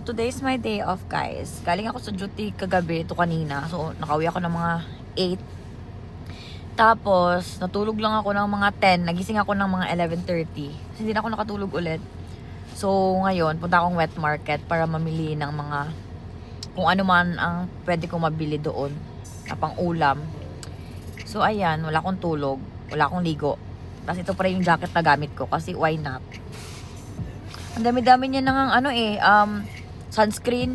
So, today's my day off, guys. Galing ako sa duty kagabi, ito kanina. So, nakauwi ako ng mga 8. Tapos, natulog lang ako ng mga 10. Nagising ako ng mga 11:30. Kasi hindi na ako nakatulog ulit. So, ngayon, punta akong wet market para mamili ng mga kung ano man ang pwede kong mabili doon na pang ulam. So, ayan, wala akong tulog. Wala akong ligo. Tapos ito pa rin yung jacket na gamit ko kasi why not? Ang dami-dami niya ng sunscreen.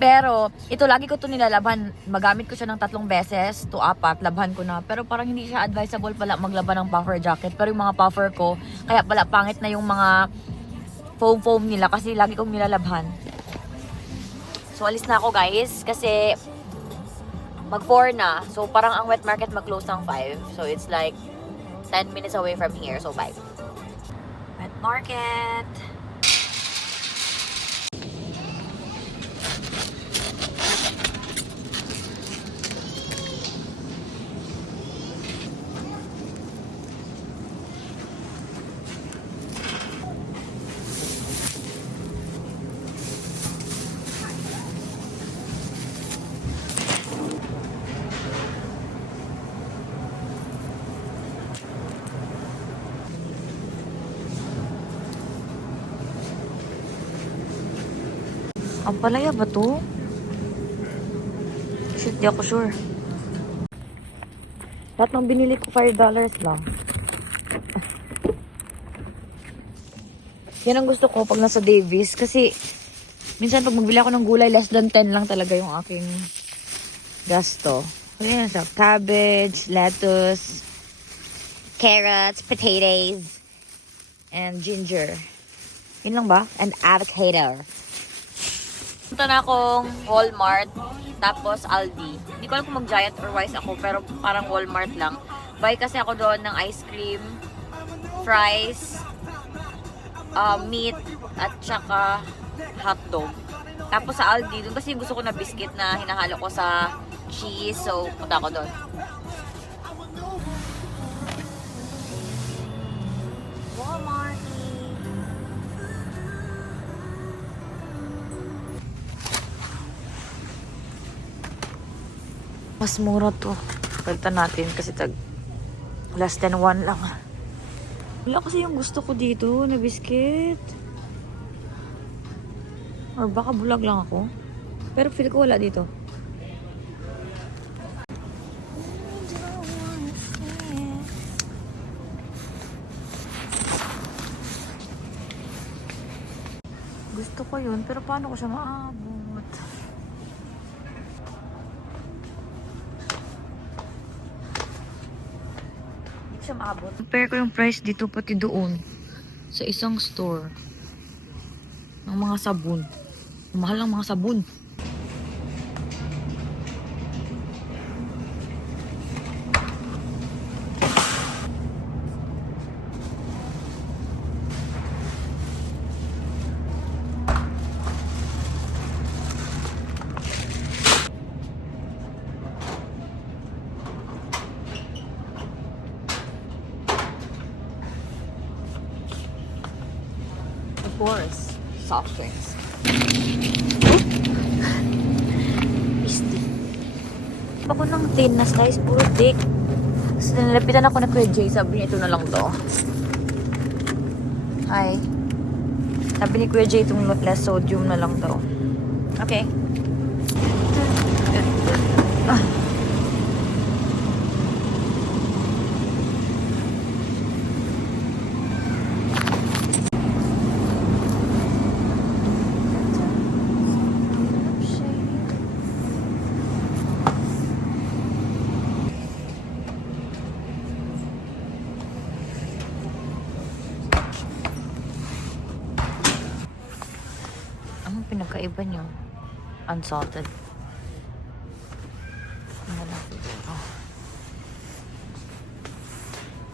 Pero, ito lagi ko to nilalabhan. Magamit ko siya ng 3 beses to 4. Labhan ko na. Pero parang hindi siya advisable pala maglaban ng puffer jacket. Pero yung mga puffer ko, kaya pala pangit na yung mga foam nila kasi lagi kong nilalabhan. So, alis na ako guys. Kasi, mag 4 na. So, parang ang wet market mag-close ng 5. So, it's like 10 minutes away from here. So, bye. Wet market. Ang palaya ba to? Shit, di ako sure. Lahat ng binili ko $5 lang. Yan ang gusto ko pag nasa Davis. Kasi, minsan pag magbili ako ng gulay, less than 10 lang talaga yung aking gasto. So, yan siya. Cabbage, lettuce, carrots, potatoes, and ginger. Yun lang ba? And avocado. Punta na akong Walmart, tapos Aldi. Hindi ko alam kung mag-Giant or Wise ako, pero parang Walmart lang. Buy kasi ako doon ng ice cream, fries, meat, at saka hotdog. Tapos sa Aldi, doon kasi gusto ko na biscuit na hinahalo ko sa cheese, so punta ako doon. Walmart. Mas mura to. Palitan natin kasi less than 1 lang. Wala kasi yung gusto ko dito na biscuit. Or baka bulag lang ako. Pero feel ko wala dito. Gusto ko yun, pero paano ko siya maabot? Siya maabot. Compare ko yung price dito pati doon sa isang store ng mga sabon. Mahal ang mga sabon. Of course, soft drinks. Misty. Ako ng tin na size, puro thick. So, nalapitan ako na Kuya Jay. Sabi niya, ito na lang to. Hi. Sabi ni Kuya Jay, itong less sodium na lang to. Okay. Anong pinagkaiba niyo? Unsalted.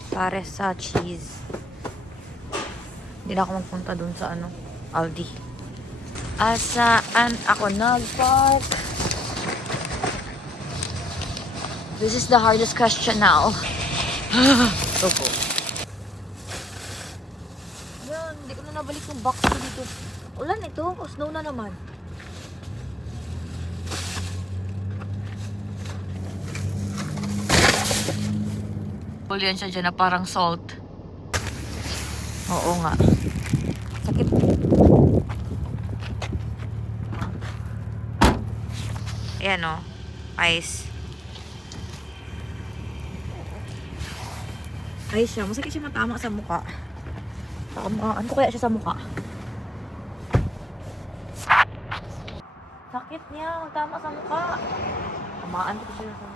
Pares sa cheese. Hindi na ako magpunta dun sa Aldi. Saan ako nag-park? This is the hardest question now. So cool. Yan, hindi ko na nabalik yung box ko dito. Ulan ito. O snow na naman. Yan siya dyan na parang salt. Oo nga. Sakit. Ayan o. Ice. Ice siya. Masakit siya matama sa mukha. Tamaan ko kaya siya sa mukha. Sakit niya. Tama sa mukha. Tamaan ko siya sa mukha.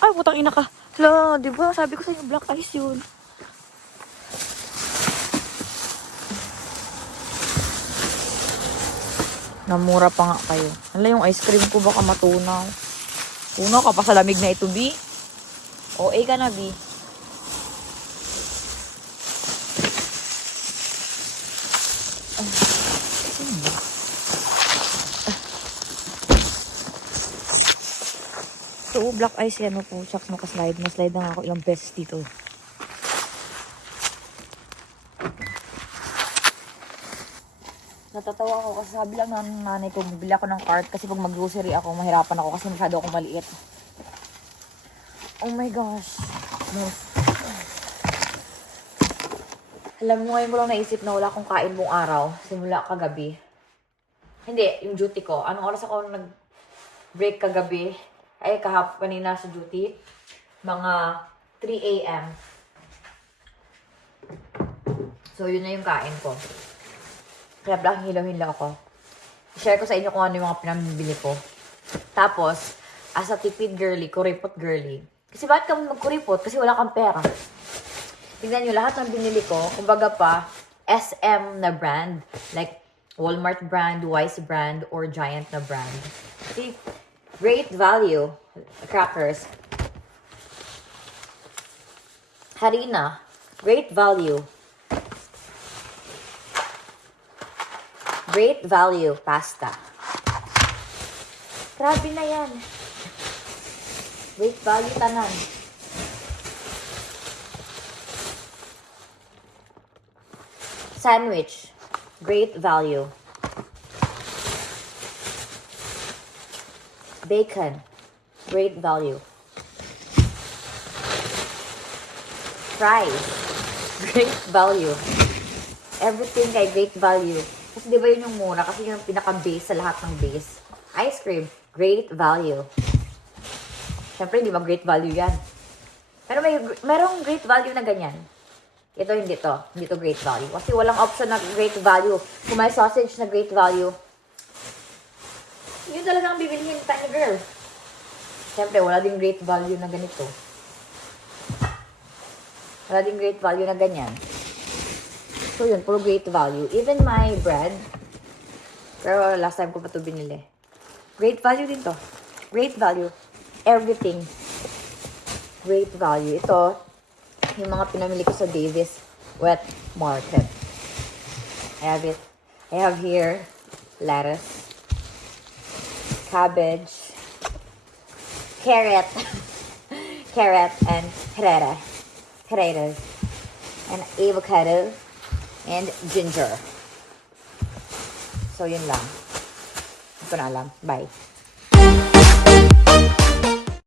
Ay, putang ina ka. Hala, di ba? Sabi ko sa inyo, black ice yun. Namura pa nga kayo. Hala, yung ice cream ko baka matunaw. Tunaw ka pa sa lamig na ito, B. OA ka na, B. So, black ice yan. Po, shucks, nakaslide. Na-slide na nga ako ilang beses dito. Natatawa ako kasi sabi lang ng nanay ko, bibili ako ng cart kasi pag mag-grocery ako, mahirapan ako kasi masyado ako maliit. Oh my gosh. Alam mo, ngayon ko lang naisip na wala akong kain buong araw. Simula kagabi. Hindi, yung duty ko. Anong oras ako nag-break kagabi? Ay, kahapon kanina sa duty. Mga 3 a.m. So, yun na yung kain ko. Kaya black hilaw-hilaw ako. I-share ko sa inyo kung ano yung mga pinamibili ko. Tapos, as a tipid girly, kuripot girly. Kasi bakit ka magkuripot? Kasi wala kang pera. Tingnan nyo, lahat ng binili ko, kumbaga pa, SM na brand. Like, Walmart brand, Wise brand, or Giant na brand. Kasi, great value. Crackers. Harina. Great value. Great value pasta. Grabe na yan. Great value tanan. Sandwich. Great value. Bacon. Great value. Fries. Great value. Everything kay great value. Kasi di ba yun yung mura? Kasi yun yung pinaka-base sa lahat ng base. Ice cream, great value. Siyempre, di ba great value yan? Pero merong great value na ganyan. Ito, hindi to. Hindi to great value. Kasi walang option na great value. Kung may sausage na great value, yun talagang bibilihin ka ni girl. Siyempre, wala ding great value na ganito. Wala ding great value na ganyan. So yun, puro great value. Even my bread, pero last time ko pa ito binili. Great value din to. Great value. Everything. Great value. Ito, yung mga pinamili ko sa Davis Wet Market. I have it. I have here lettuce, cabbage, carrot, carrot, and potatoes, and avocado, and ginger. So, yun lang. Hindi ko na alam. Bye.